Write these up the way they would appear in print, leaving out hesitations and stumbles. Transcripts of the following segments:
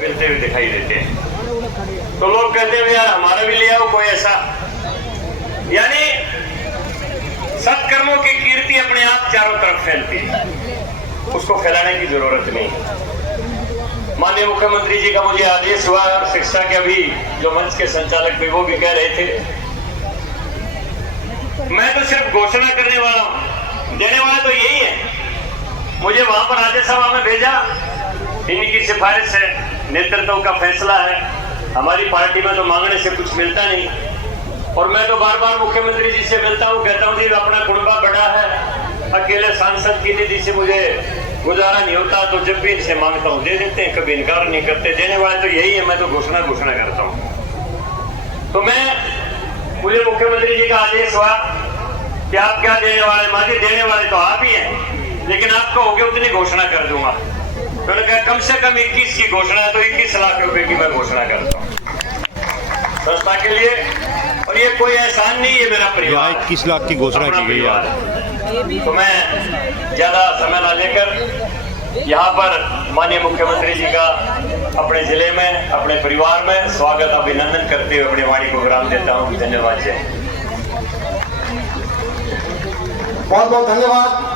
मिलते हुए दिखाई देते हैं। तो लोग कहते हैं यार हमारा भी ले आओ कोई ऐसा, यानी सत्कर्मों की कीर्ति अपने आप चारों तरफ फैलती है, उसको फैलाने की जरूरत नहीं। माननीय मुख्यमंत्री जी का मुझे आदेश हुआ और शिक्षा के अभी जो मंच के संचालक थे वो भी कह रहे थे, मैं तो सिर्फ घोषणा करने वाला हूं, देने वाले तो यही है। मुझे वहां पर राज्यसभा में भेजा, इनकी सिफारिश है, नेतृत्व का फैसला है। हमारी पार्टी में तो मांगने से कुछ मिलता नहीं, और मैं तो बार बार मुख्यमंत्री जी से मिलता हूँ, कहता हूँ जी अपना कुनबा बड़ा है, अकेले सांसद की निधि से मुझे गुजारा नहीं होता, तो जब भी इनसे मांगता हूँ दे देते हैं, कभी इनकार नहीं करते। देने वाले तो यही है, मैं तो घोषणा करता हूँ। तो मुझे मुख्यमंत्री जी का आदेश हुआ कि आप क्या देने वाले, माजी देने वाले तो आप ही हैं, लेकिन आपको हो गया उतनी घोषणा कर दूंगा। तो उन्होंने कहा कम से कम 21 की घोषणा है, तो 21 लाख रुपए की मैं घोषणा करता हूँ संस्था के लिए। और ये कोई एहसान नहीं, ये मेरा परिवार, 21 लाख की घोषणा की गई है। तो मैं ज्यादा समय न लेकर यहाँ पर माननीय मुख्यमंत्री जी का अपने जिले में, अपने परिवार में स्वागत अभिनंदन करते हुए अपनी वाणी को विराम देता हूँ। धन्यवाद। जय। बहुत बहुत धन्यवाद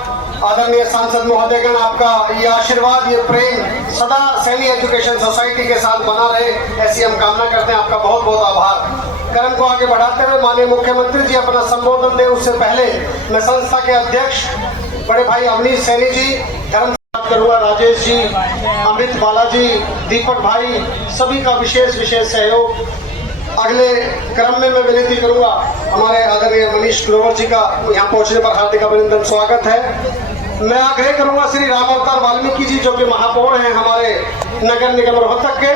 आदरणीय सांसद महोदयगण, आपका ये आशीर्वाद, ये प्रेम सदा सैनी एजुकेशन सोसाइटी के साथ बना रहे, ऐसी हम कामना करते हैं। आपका बहुत बहुत आभार। कर्म को आगे बढ़ाते हुए माननीय मुख्यमंत्री जी अपना संबोधन दे, उससे पहले मैं संस्था के अध्यक्ष बड़े भाई अवनीश सैनी जी, धर्म करूंगा, राजेश जी, अमृत बालाजी, दीपक भाई, सभी का विशेष सहयोग। अगले क्रम में मैं विनती करूंगा हमारे आदरणीय मनीष ग्रोवर जी का यहाँ पहुंचने पर हार्दिक अभिनंदन स्वागत है। मैं आग्रह करूंगा श्री राम अवतार वाल्मीकि जी जो कि महापौर हैं हमारे नगर निगम रोहतक के,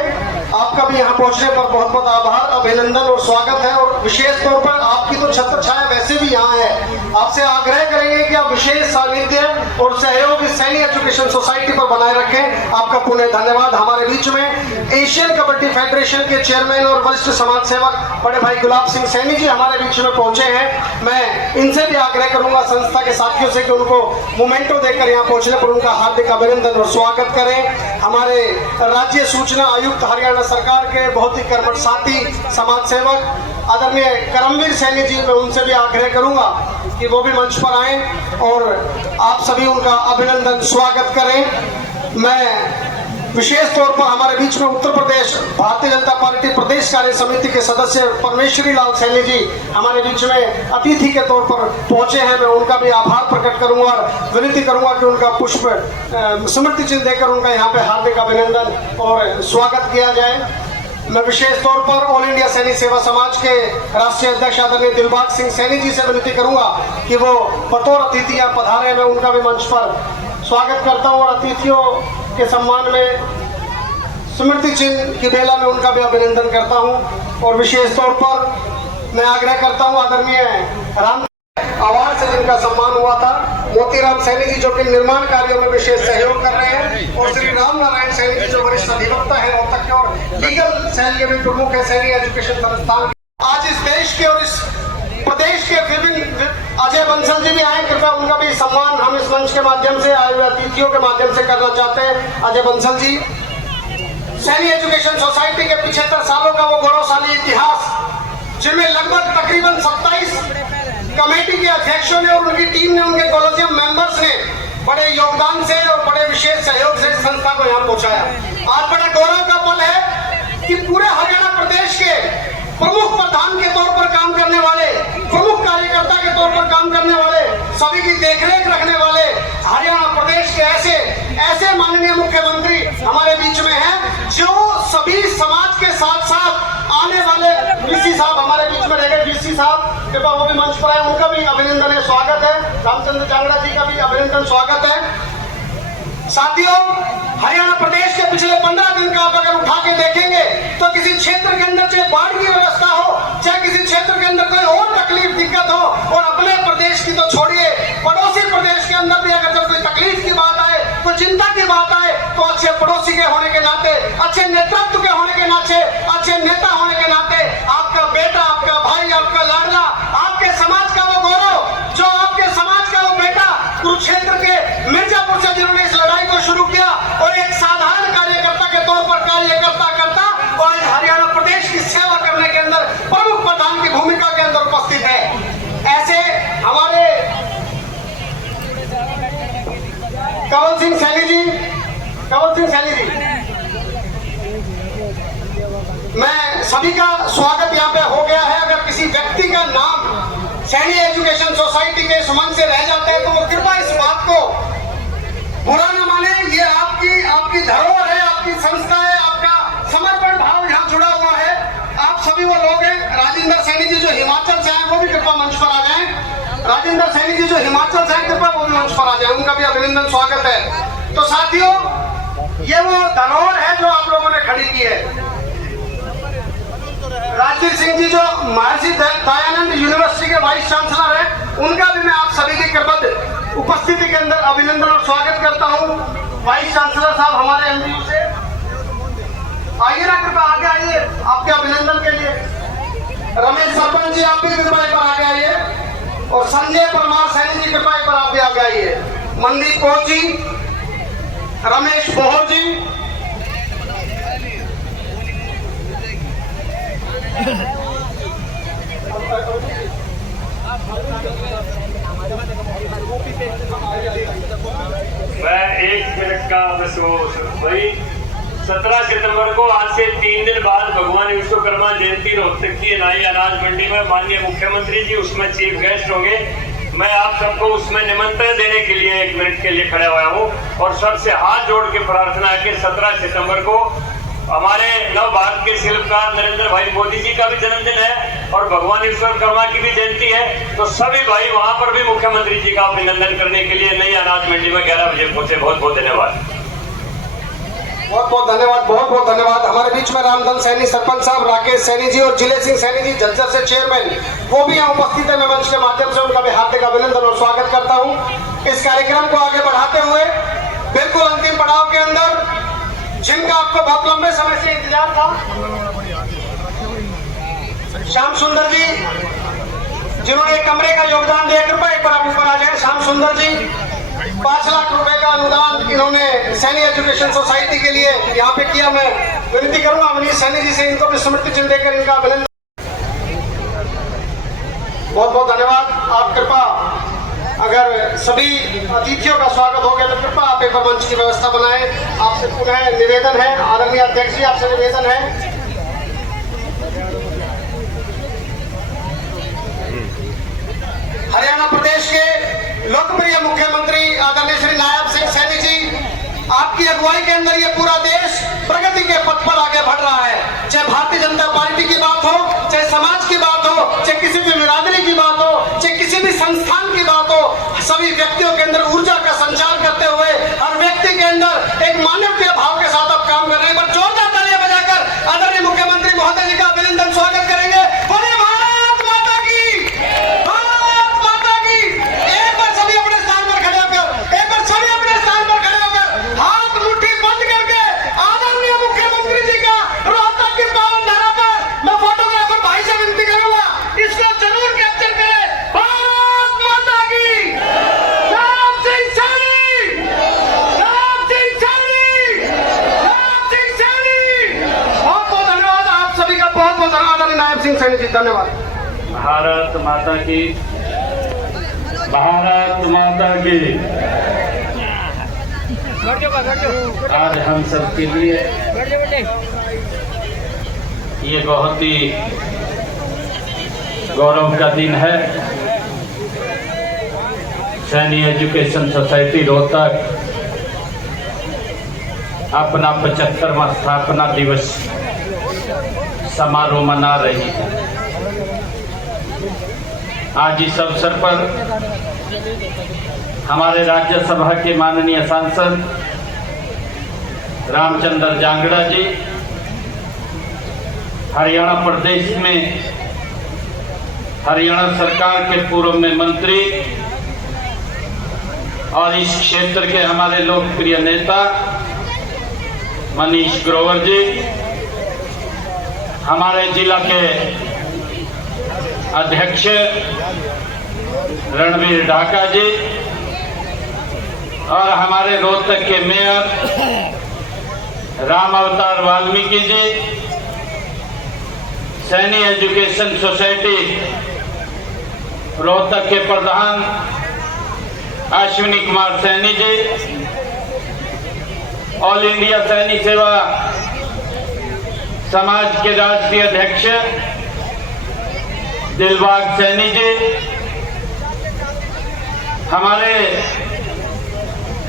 आपका भी यहाँ पहुंचने पर बहुत बहुत आभार, अभिनंदन और स्वागत है। और विशेष तौर पर आपकी तो छत्र छाया वैसे भी यहाँ है, आपसे आग्रह करेंगे कि आप विशेष सानिध्य और सहयोग इस सैनी एजुकेशन सोसाइटी पर बनाए रखें। आपका पुनः धन्यवाद। हमारे बीच में एशियन कबड्डी फेडरेशन के चेयरमैन और वरिष्ठ समाज सेवक बड़े भाई गुलाब सिंह सैनी जी हमारे बीच में पहुंचे हैं। मैं इनसे भी आग्रह करूंगा संस्था के साथियों से कि उनको मोमेंटो देकर यहाँ पहुंचने पर उनका हार्दिक अभिनंदन और स्वागत करें। हमारे राज्य सूचना आयुक्त हरियाणा सरकार के बहुत ही कर्मठ साथी समाज सेवक आदरणीय करमवीर सैनी जी, मैं उनसे भी आग्रह करूंगा कि वो भी मंच पर आएं और आप सभी उनका अभिनंदन स्वागत करें। मैं विशेष तौर पर हमारे बीच में उत्तर प्रदेश भारतीय जनता पार्टी प्रदेश कार्य समिति के सदस्य परमेश्वरी लाल सैनी जी हमारे बीच में अतिथि के तौर पर पहुंचे हैं। मैं उनका भी आभार प्रकट करूंगा और विनती करूंगा कि उनका पुष्प स्मृति चिन्ह देकर उनका यहाँ पे हार्दिक अभिनंदन और स्वागत किया जाए। मैं विशेष तौर पर ऑल इंडिया सैनी सेवा समाज के राष्ट्रीय अध्यक्ष आदरणीय दिलबाग सिंह सैनी जी से विनती करूंगा कि वो बतौर अतिथि यहाँ पधारे, मैं उनका भी मंच पर स्वागत करता हूँ और अतिथियों के सम्मान में स्मृति चिन्ह की बेला में उनका भी अभिनंदन करता हूँ। और विशेष तौर पर मैं आग्रह करता हूँ आदरणीय राम अवार्ड से जिनका सम्मान हुआ था मोतीराम सैनी जी जो कि निर्माण कार्यों में विशेष सहयोग कर रहे हैं, और श्री राम नारायण सैनी जी जो वरिष्ठ अधिवक्ता है रोहतक के और लीगल सेल के भी प्रमुख है सैनी एजुकेशन संस्थान। आज इस देश के और इस प्रदेश के विभिन्न अजय बंसल जी भी आए, कृपया उनका भी सम्मान हम इस मंच के माध्यम से आए हुए अतिथियों के माध्यम से करना चाहते हैं। अजय बंसल जी, सैनी एजुकेशन सोसाइटी के 75 सालों का वो गौरवशाली इतिहास, जिनमें लगभग तकरीबन 27 कमेटी के अध्यक्षों ने और उनकी टीम ने, उनके कॉलेजियम मेंबर्स ने बड़े योगदान से और बड़े विशेष सहयोग से संस्था को यहाँ पहुंचाया। आज बड़ा गौरव का पल है कि पूरे हरियाणा प्रदेश के प्रमुख प्रधान के तौर पर काम करने वाले, प्रमुख कार्यकर्ता के तौर पर काम करने वाले, सभी की देखरेख रखने वाले हरियाणा प्रदेश के ऐसे माननीय मुख्यमंत्री हमारे बीच में हैं जो सभी समाज के साथ साथ आने वाले वीसी साहब हमारे बीच में रह गए। वीसी साहब कृपया वो भी मंच पर आए, उनका भी अभिनंदन है, स्वागत है। रामचंद्र जांगड़ा जी का भी अभिनंदन स्वागत है। साथियों, हरियाणा प्रदेश के पिछले 15 दिन का आप अगर उठा के देखेंगे तो किसी क्षेत्र के अंदर चाहे बाढ़ की व्यवस्था हो, चाहे किसी क्षेत्र के अंदर कोई और तकलीफ दिक्कत हो, और अपने प्रदेश की तो छोड़िए पड़ोसी प्रदेश के अंदर भी अगर जब कोई तकलीफ की बात आए, कोई चिंता की बात आए, तो अच्छे पड़ोसी के होने के नाते, अच्छे नेतृत्व के होने के नाते, अच्छे नेता होने के नाते आपका बेटा, आपका भाई, आपका लाडला, आपके समाज का वो गौरव, जो आपके समाज का वो बेटा कुरुक्षेत्र के मिर्जापुर से जिन्होंने इस लड़ाई को शुरू किया और एक साधारण कार्यकर्ता के तौर पर कार्यकर्ता ऐसे हमारे कंवल सिंह सैनी जी, मैं सभी का स्वागत यहाँ पे हो गया है। अगर किसी व्यक्ति का नाम सैनी एजुकेशन सोसाइटी के इस मंच से रह जाता है तो वो कृपया इस बात को बुरा न माने। ये आपकी धरोहर है, आपकी संस्था है, आपका समर्पण भाव यहाँ जुड़ा हुआ है। आप सभी वो लोग हैं। राजेंद्र सैनी जी जो हिमाचल से आए वो भी कृपया मंच पर आ जाएं। राजेंद्र सैनी जी जो हिमाचल से आए कृपया वो भी मंच पर आ जाएं, उनका भी अभिनंदन स्वागत है। तो साथियों, ये वो धरोहर है जो आप लोगों ने खड़ी की है। राजवीर सिंह जी जो महर्षि दयानंद यूनिवर्सिटी के वाइस चांसलर हैं, उनका भी मैं आप सभी की कृपया उपस्थिति के अंदर अभिनंदन और स्वागत करता हूं। वाइस चांसलर साहब हमारे एमडीयू से आइए ना, कृपया आगे आइए आपके अभिनंदन के लिए। रमेश सरपंच जी आप भी कृपया पर आगे आइए, और संजय परमार सैनी जी कृपया पर आप भी आगे आइए। मनदीप कौर जी, रमेश बोहर जी, मैं 1 मिनट का बस वो भाई 17 सितंबर को आज से 3 दिन बाद भगवान विश्वकर्मा जयंती रोहतक की नाई अनाज मंडी में माननीय मुख्यमंत्री जी उसमें चीफ गेस्ट होंगे। मैं आप सबको उसमें निमंत्रण देने के लिए 1 मिनट के लिए खड़ा हुआ हूँ और सबसे हाथ जोड़ के प्रार्थना है कि 17 सितंबर को हमारे नव भारत के शिल्पकार नरेंद्र भाई मोदी जी का भी जन्मदिन है और भगवान विश्वकर्मा की भी जयंती है। तो सभी भाई वहां पर भी मुख्यमंत्री जी का अभिनंदन करने के लिए नई अनाज मंडी में 11 बजे पहुंचे। बहुत बहुत धन्यवाद। बहुत बहुत धन्यवाद, बहुत बहुत धन्यवाद। हमारे बीच में रामधन सैनी सरपंच साहब, राकेश सैनी जी और जिले सिंह सैनी जी झज्जर से चेयरमैन, वो भी यहाँ उपस्थित है। मैं मंच के माध्यम से उनका भी हार्दिक अभिनंदन और स्वागत करता हूँ। इस कार्यक्रम को आगे बढ़ाते हुए बिल्कुल अंतिम पड़ाव के अंदर, जिनका आपको बहुत लंबे समय से इंतजार था, श्याम सुंदर जी जिन्होंने एक कमरे का योगदान दिया, कृपया एक बार आप ऊपर आ जाए। श्याम सुंदर जी 5 लाख रुपए का अनुदान इन्होंने सैनी एजुकेशन सोसाइटी के लिए यहाँ पे किया। मैं विनती करूंगा अमनीश सैनी जी से इनको भी स्मृति चिन्ह देकर इनका अभिनंदन। बहुत बहुत धन्यवाद। आप कृपया, अगर सभी अतिथियों का स्वागत हो गया तो कृपया आप एक मंच की व्यवस्था बनाएं। आपसे पुनः निवेदन है, आदरणीय अध्यक्ष जी आपसे निवेदन है। हरियाणा प्रदेश के लोकप्रिय मुख्यमंत्री आदरणीय श्री नायब सिंह सैनी जी, आपकी अगुवाई के अंदर ये पूरा देश प्रगति के पथ पर आगे बढ़ रहा है। चाहे भारतीय जनता पार्टी की बात हो, चाहे समाज की बात हो, चाहे किसी भी बिरादरी की बात हो, चाहे किसी भी संस्थान की बात हो, सभी व्यक्तियों के अंदर ऊर्जा का संचार करते हुए हर व्यक्ति के अंदर एक मानवीय भाव के साथ आप काम कर रहे हैं। पर जोरदार तालियां बजाकर आदरणीय मुख्यमंत्री महोदय जी का अभिनंदन स्वागत करेंगे। बोलिए भारत माता की, भारत माता की। एक बार सभी अपने स्थान पर खड़े होकर, एक बार सभी अपने स्थान पर खड़े होकर हाथ मुट्ठी बंद करके आदरणीय मुख्यमंत्री जी का रोहतक की पावन धरा पर मैं फोटोग्राफर भाई से विनती करूंगा, इसको जरूर कैप्चर करें। भारत माता की, राम सिंह सैनी, राम सिंह सैनी, राम सिंह सैनी। बहुत बहुत धन्यवाद आप सभी का, बहुत बहुत धन्यवाद आदरणीय नायब सिंह सैनी जी, धन्यवाद। भारत माता की, भारत माता की। आज हम सब के लिए ये बहुत ही गौरव का दिन है। सैनी एजुकेशन सोसाइटी रोहतक अपना 75वां स्थापना दिवस समारोह मना रही है। आज इस अवसर पर हमारे राज्यसभा के माननीय सांसद रामचंद्र जांगड़ा जी, हरियाणा प्रदेश में हरियाणा सरकार के पूर्व में मंत्री और इस क्षेत्र के हमारे लोकप्रिय नेता मनीष ग्रोवर जी, हमारे जिला के अध्यक्ष रणवीर ढाका जी और हमारे रोहतक के मेयर राम अवतार वाल्मीकि जी, सैनी एजुकेशन सोसाइटी रोहतक के प्रधान अश्विनी कुमार सैनी जी, ऑल इंडिया सैनी सेवा समाज के राष्ट्रीय अध्यक्ष दिलबाग सैनी जी, हमारे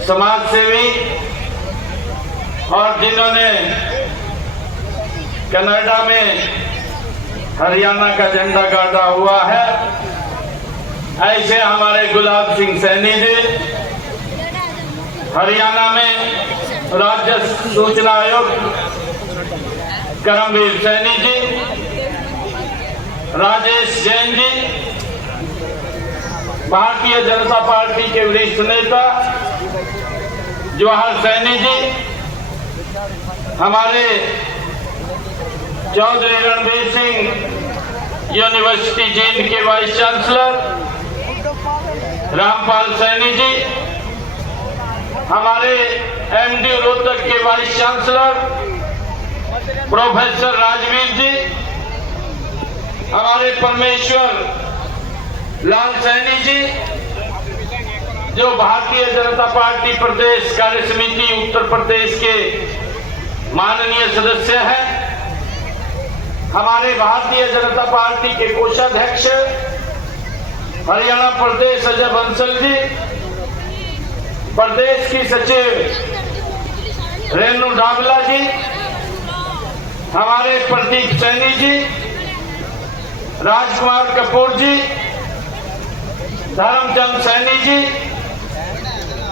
समाज सेवी और जिन्होंने कनाडा में हरियाणा का झंडा गाड़ा हुआ है, ऐसे हमारे गुलाब सिंह सैनी जी, हरियाणा में राज्य सूचना आयोग करमवीर सैनी जी, राजेश जैन जी, भारतीय जनता पार्टी के वरिष्ठ नेता जवाहर सैनी जी, हमारे चौधरी रणबीर सिंह यूनिवर्सिटी जींद के वाइस चांसलर रामपाल सैनी जी, हमारे एमडी रोहतक के वाइस चांसलर प्रोफेसर राजवीर जी, हमारे परमेश्वर लाल सैनी जी, जो भारतीय जनता पार्टी प्रदेश कार्य समिति उत्तर प्रदेश के माननीय सदस्य हैं, हमारे भारतीय जनता पार्टी के कोषाध्यक्ष हरियाणा प्रदेश अजय बंसल जी, प्रदेश की सचिव रेणु डाबला जी, हमारे प्रदीप सैनी जी, राजकुमार कपूर जी, धर्मचंद सैनी जी,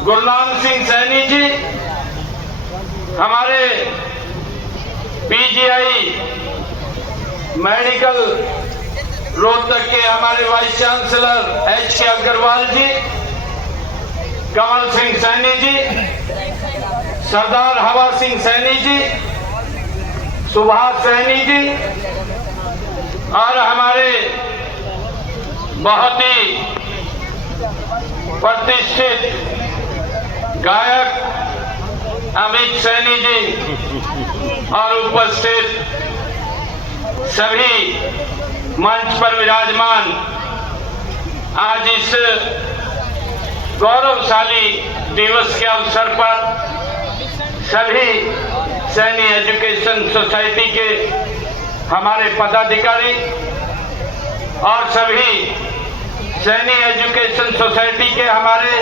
गुरनाम सिंह सैनी जी, हमारे पीजीआई मेडिकल रोहतक के हमारे वाइस चांसलर एच के अग्रवाल जी, कमल सिंह सैनी जी, सरदार हवा सिंह सैनी जी, सुभाष सैनी जी, और हमारे बहुत ही प्रतिष्ठित गायक अमित सैनी जी और उपस्थित सभी मंच पर विराजमान आज इस गौरवशाली दिवस के अवसर पर सभी सैनी एजुकेशन सोसाइटी के हमारे पदाधिकारी और सभी सैनी एजुकेशन सोसाइटी के हमारे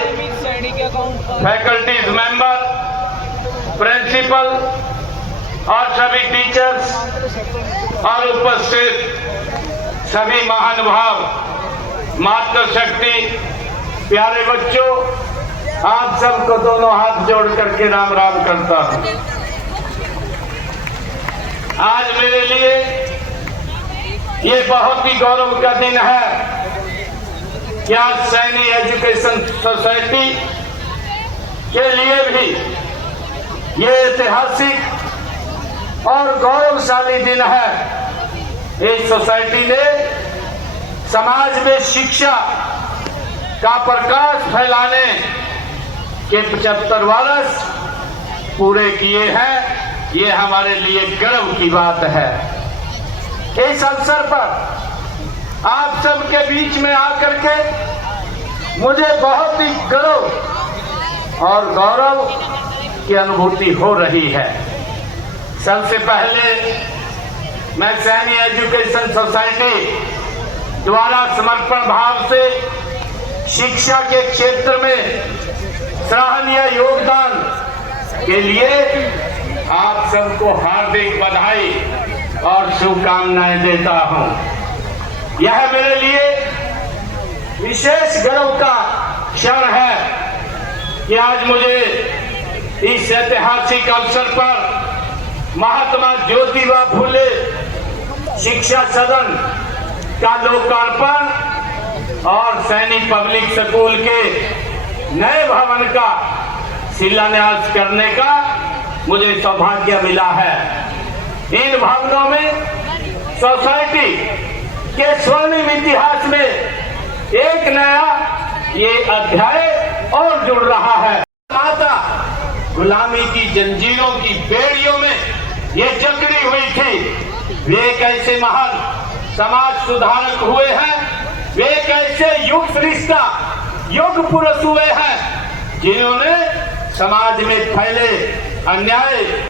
फैकल्टीज मेंबर, प्रिंसिपल और सभी टीचर्स और उपस्थित सभी महानुभाव, मातृशक्ति, प्यारे बच्चों, आप सबको दोनों हाथ जोड़ करके राम राम करता हूं। आज मेरे लिए ये बहुत ही गौरव का दिन है कि आज सैनी एजुकेशन सोसाइटी के लिए भी ये ऐतिहासिक और गौरवशाली दिन है। इस सोसाइटी ने समाज में शिक्षा का प्रकाश फैलाने के 75 वर्ष पूरे किए हैं। ये हमारे लिए गर्व की बात है। इस अवसर पर आप सबके बीच में आकर के मुझे बहुत ही गर्व और गौरव की अनुभूति हो रही है। सबसे पहले मैं सैनी एजुकेशन सोसाइटी द्वारा समर्पण भाव से शिक्षा के क्षेत्र में सराहनीय योगदान के लिए आप सबको हार्दिक बधाई और शुभकामनाएं देता हूं। यह मेरे लिए विशेष गर्व का क्षण है कि आज मुझे इस ऐतिहासिक अवसर पर महात्मा ज्योतिबा फुले शिक्षा सदन का लोकार्पण और सैनी पब्लिक स्कूल के नए भवन का शिलान्यास करने का मुझे सौभाग्य मिला है। इन भवनों में सोसाइटी के स्वर्णिम इतिहास में एक नया ये अध्याय और जुड़ रहा है। माता गुलामी की जंजीरों की बेड़ियों में ये जकड़ी हुई थी। वे एक ऐसे महान समाज सुधारक हुए हैं वे एक ऐसे युग श्रेष्ठा योग पुरुष हुए हैं जिन्होंने समाज में फैले अन्याय